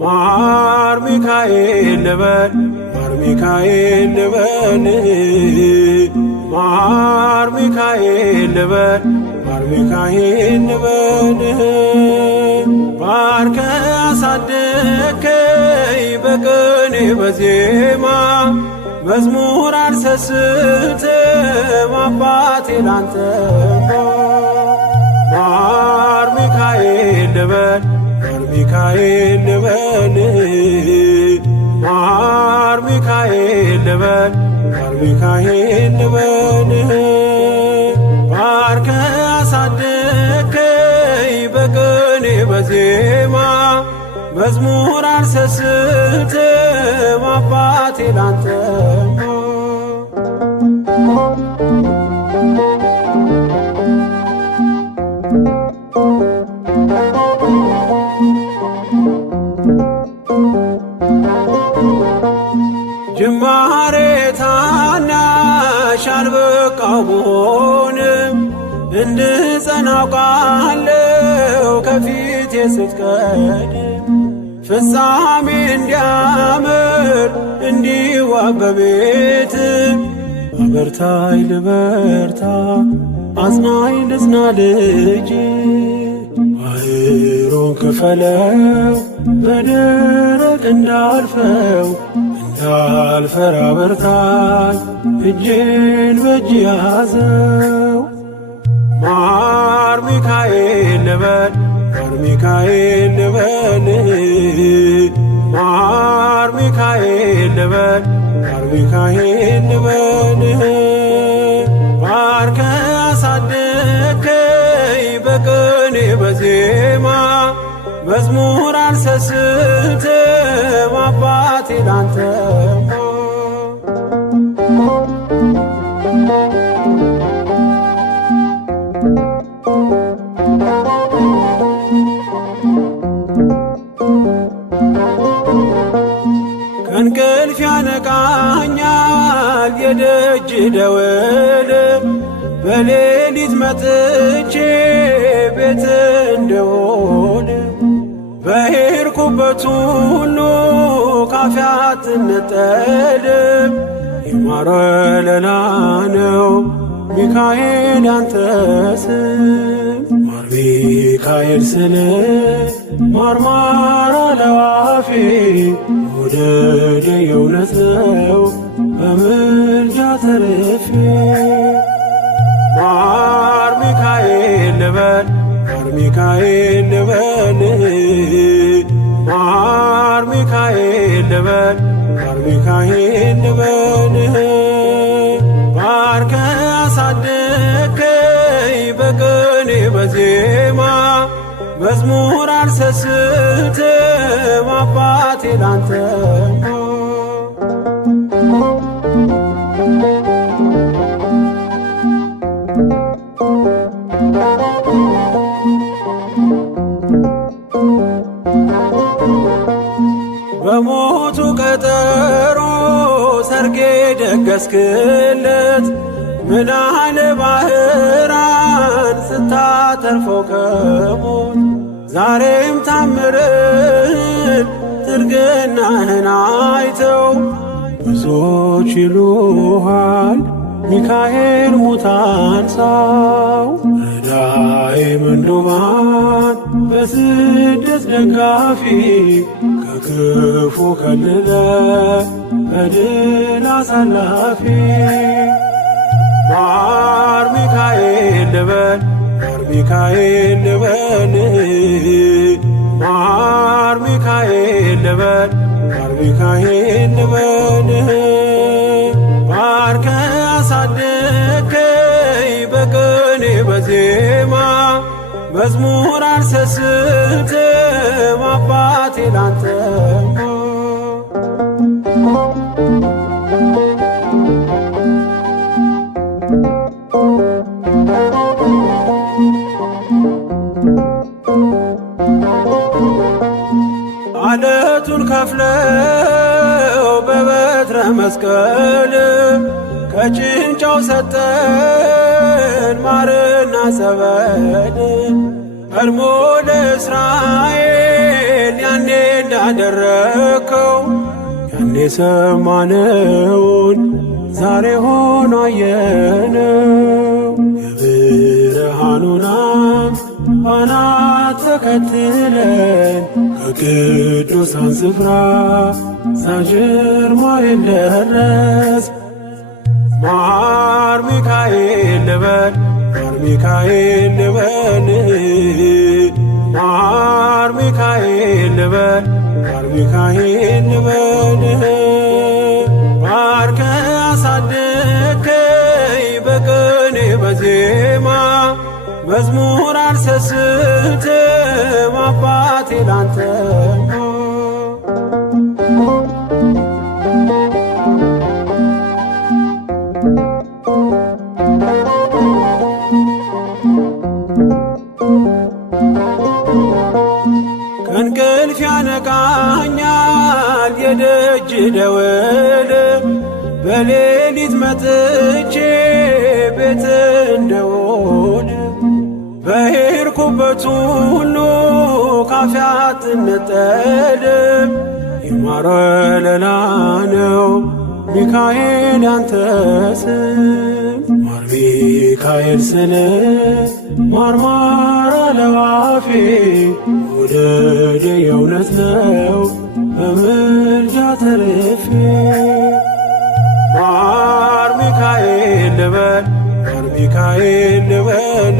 ማር ሚካኤል ልበል ማር ሚካኤል ልበል ማር ሚካኤል ልበል ማር ሚካኤል ልበል ባርከ አሳደከኝ በቅኔ በዜማ መዝሙር አልሰስትም አባቴ ላንተማ ማር ሚካኤል ልበል ማር ሚካኤል ልበል ማር ሚካኤል ልበል ማር ሚካኤል ልበል ባርከ አሳደከኝ በቅኔ በዜማ መዝሙር አልሰስትም አባቴ ላንተማ ጅማሬ ታናሽ አልበቃው ብሆንም እንድጸና አውቃለሁ ከፊቴ ስትቀድም ፍጻሜ እንዲያምር እንዲዋብ በቤት አበርታይ ልበርታ አጽናኝ ልጽና ልጅ ባህሩን ክፈለው በደረቅ እንዳልፈው እንዳልፈራ በርታኝ እጄን በእጅ ያዘው ማር ሚካኤል ልበል ማር ሚካኤል ልበል ማር ሚካኤል ልበል ማር ሚካኤል ልበል ባርከ አሳደከኝ በቅኔ በዜማ መዝሙር አልሰስትም አባቴ ላንተማ ከእንቅልፍ ያነቃኛል የደጅ ደወል በሌሊት መጥቼ ቤት እንደውል በሄድኩበት ሁሉ ካፌ አትነጠልም የማር ወለላ ነው ሚካኤል ያንተ ስም ማር ሚካኤል ስል ማርማር አለው አፌ መውደድ የእውነት ነው በምልጃ ተርፌ ማር ሚካኤል ልበል ማር ሚካኤል ልበል ማር ሚካኤል ልበል ማር ሚካኤል ልበል ባርከ አሳደከኝ በቅኔ በዜማ መዝሙር አልሰስትም አባቴ ላንተማ በሞቱ ቀጠሮ ሰርጌ ደገስክለት ምናለ ባህራን ስታተርፈው ከሞት ዛሬም ታምርን ትርግናህን አይተው ብዙዎች ይሉሃል ሚካኤል ሙታን ሳው ረዳኤ ምንዱባን በስደት ደጋፊ ከክፉ ከልለ በድል አሳላፊ ማር ሚካኤል ልበል ማር ሚካኤል ልበል ማር ሚካኤል ልበል ማር ሚካኤል ልበል ባርከ አሳደከኝ በቅኔ በዜማ መዝሙር አልሰስትም አባቴ ላንተማ አለቱን ከፍለው መስቀል ከጭንጫው ሰጠን ማርና ጸበል ቀድሞ ለእስራኤል ያኔ እንዳደረከው ያኔ ሰማነውን ዛሬ ሆኖ አየነው። የብርሃኑን ፋና ተከትለን ከቅዱሳን ስፍራ ሳንሽር ማይል ደረስ። ማር ሚካኤል ልበል ማር ሚካኤል ልበል ማር ሚካኤል ልበል ማር ሚካኤል ልበል ባርከ አሳደከኝ በቅኔ በዜማ መዝሙር አልሰስትም አባቴ ላንተማ። ከእንቅልፍ ያነቃኛል የደጅ ደወል በሌሊት መጥቼ ቤት እንደውል በሄድኩበት ሁሉ ካፌ አትነጠልም። የማር ወለላ ነው ሚካኤል ያንተ ስም ማር ሚካኤል ስል ማርማር አለው አፌ መውደድ የእውነት ነው በምልጃ ተርፌ። ማር ሚካኤል ልበል ማር ሚካኤል ልበል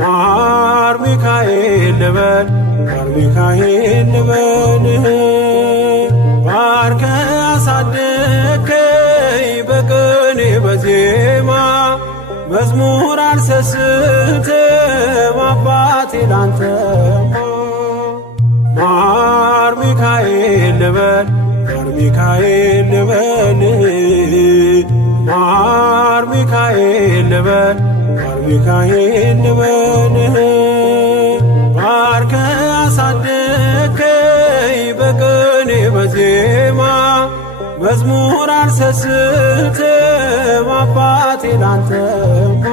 ማር ሚካኤል ልበል ማር ሚካኤል ልበል ባርከ አሳደከኝ በቅኔ በዜማ መዝሙር አልሰስትም አባቴ ላንተማ። ማር ሚካኤል ልበል ማር ሚካኤል ልበል ማር ሚካኤል ልበል ማር ሚካኤል ልበል ባርከ አሳደከኝ በቅኔ በዜማ መዝሙር አልሰስትም አባቴ ላንተማ።